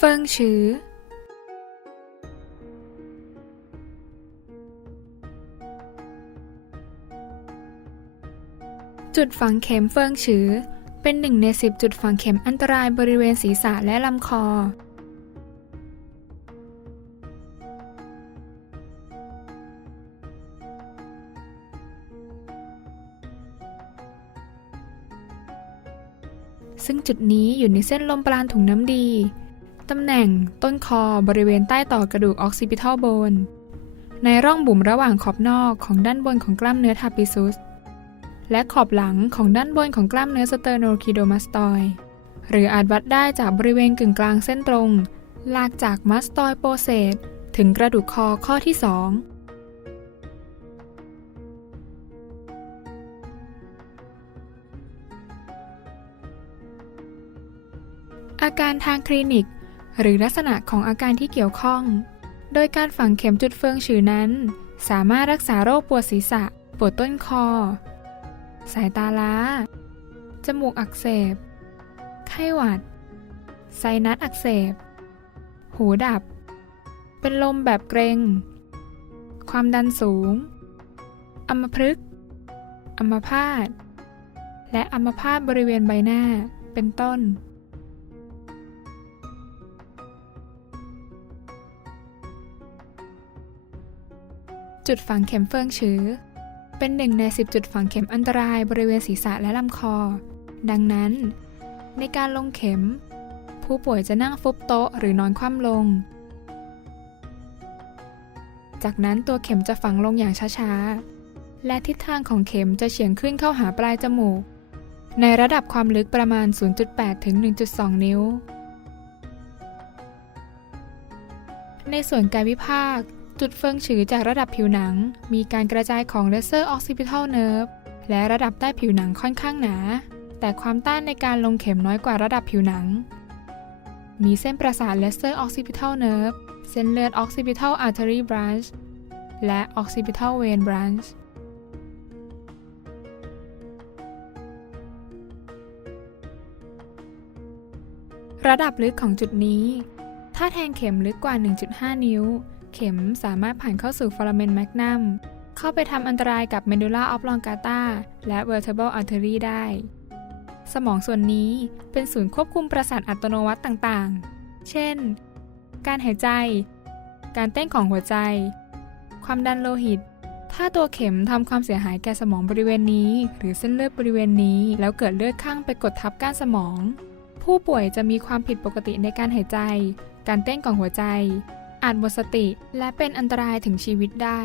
เฟิงฉือ จุดฝังเข็มเฟิงฉือ เป็นหนึ่งในสิบจุดฝังเข็มอันตรายบริเวณศีรษะและลำคอซึ่งจุดนี้อยู่ในเส้นลมปราณถุงน้ำดี ตำแหน่ง ต้นคอบริเวณใต้ต่อกระดูกออกซิปิทัลโบน ในร่องบุ๋มระหว่างขอบนอกของด้านบนของกล้ามเนื้อทาปิซุส และขอบหลังของด้านบนของกล้ามเนื้อสเตอร์โนคิโดมาสตอยหรืออาจวัดได้จากบริเวณกึ่งกลางเส้นตรง ลากจากมาสตอยโปเซตถึงกระดูกคอข้อที่ 2อาการทางคลินิก หรือลักษณะของอาการที่เกี่ยวข้อง โดยการฝังเข็มจุดเฟืองฉือนั้น สามารถรักษาโรคปวดศีรษะ ปวดต้นคอ สายตาล้า จมูกอักเสบ ไข้หวัด ไซนัสอักเสบ หูดับ เป็นลมแบบเกรง ความดันสูง อัมพฤกษ์อัมพาตและอัมพาตบริเวณใบหน้า เป็นต้น จุดฝังเข็มเฟิงฉือเป็นหนึ่งใน 10 จุดฝังเข็มอันตรายบริเวณศีรษะและลำคอ ดังนั้น ในการลงเข็ม ผู้ป่วยจะนั่งฟุบโต๊ะหรือนอนคว่ำลง จากนั้นตัวเข็มจะฝังลงอย่างช้าๆ และทิศทางของเข็มจะเฉียงขึ้นเข้าหาปลายจมูก ในระดับความลึกประมาณ 0.8 ถึง 1.2 นิ้ว ในส่วนกายวิภาค จุดเฟิงฉือจากระดับผิวหนัง มีการกระจายของเลเซอร์ออกซิพิทัลเนิร์ฟและระดับใต้ผิวหนังค่อนข้างหนา แต่ความต้านในการลงเข็มน้อยกว่าระดับผิวหนัง มีเส้นประสาทเลเซอร์ออกซิพิทัลเนิร์ฟเส้นเลือดออกซิพิทัลอาร์เทอรี่บรันช์และออกซิพิทัลเวนบรันช์ระดับลึกของจุดนี้ ถ้าแทงเข็มลึกกว่า 1.5 นิ้ว เข็มสามารถผ่านเข้าสู่ฟอราเมนแมกนัมเข้าไปทำอันตรายกับเมดูล่าออฟลองกาตาและ vertebral artery ได้ สมองส่วนนี้เป็นศูนย์ควบคุมประสาทอัตโนมัติต่างๆ เช่น การหายใจ การเต้นของหัวใจ ความดันโลหิต ถ้าตัวเข็มทำความเสียหายแก่สมองบริเวณนี้ หรือเส้นเลือดบริเวณนี้ แล้วเกิดเลือดข้างไปกดทับก้านสมอง ผู้ป่วยจะมีความผิดปกติในการหายใจ การเต้นของหัวใจ อาจหมดสติและเป็นอันตรายถึงชีวิตได้